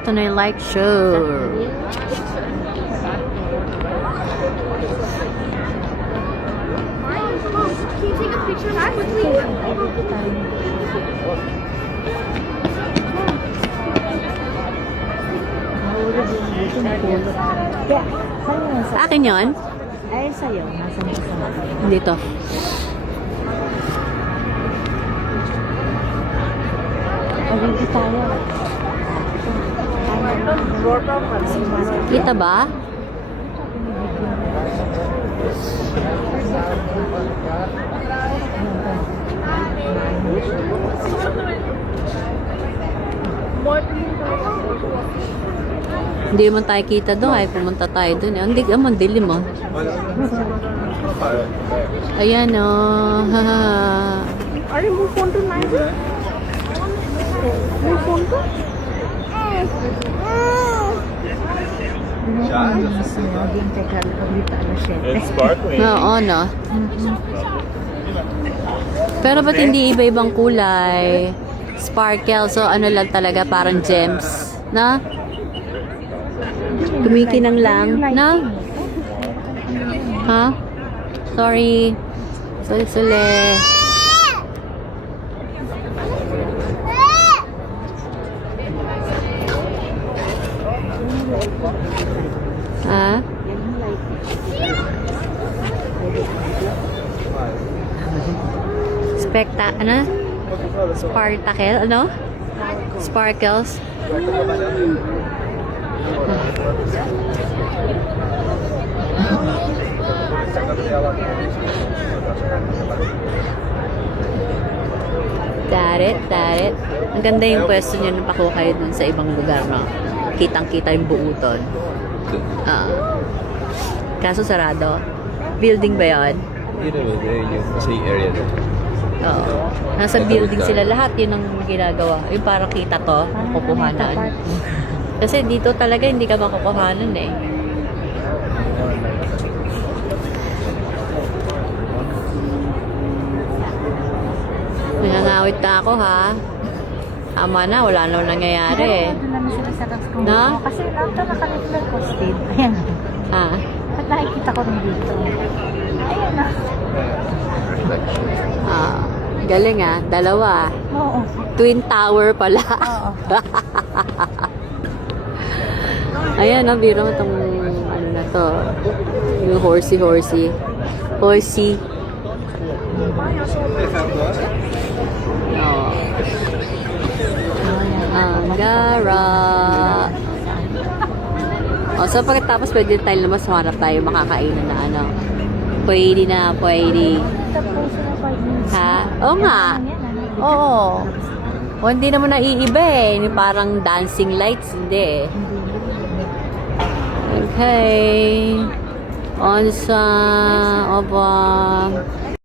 Ito na yung light show. Can you take a picture of that with me? Akin yon? Ay, sa'yo. Nasaan ka sa akin? Dito. Pag-ibig tayo. Kita ba? Hindi naman tayo kita doon. Ay, pumunta tayo doon. Hindi naman, dilim oh. Ayan oh. Are you move on to nice? Move on to? It's sparkling. Oo, no? Pero ba't hindi iba-ibang kulay? Sparkle, so ano lang talaga, parang gems. Na? Kumikinang lang. Na? Ha? Sorry. Suli-suli. Ha? Ano? Sparkle? Ano? Sparkles? That it. Ang ganda yung pwesto nyo nung pakuha kayo dun sa ibang lugar, no? Kitang-kita yung buuton. Kaso sarado. Building ba yun? Yun yung kasi area doon. Oo. Nasa building sila lahat, yun ang ginagawa. Yung parang kita to, kukuhanan. Kasi dito talaga hindi ka makukuhanan eh. Nangangawit na ako ha. Tama na, wala nang nangyayari eh. Doon namin sila sa rescue. Na? Kasi nandun nakaliplan ko, Steve. Ayan. Ha? At nakikita ko rin dito. Ayan na. Galing ah. Dalawa. Oo. Twin tower pala. Oo. Ayan, no, biro mo itong ano na to. Yung horsey. Horsey. Oh. Angara. Oh, so pagkatapos pwede tayo lumabas, harap tayo makakainan na ano. Pwede na. Ha? Oo nga. Oo. O, hindi naman naiiba eh. Yung parang dancing lights, hindi eh. Okay. On sa, opa.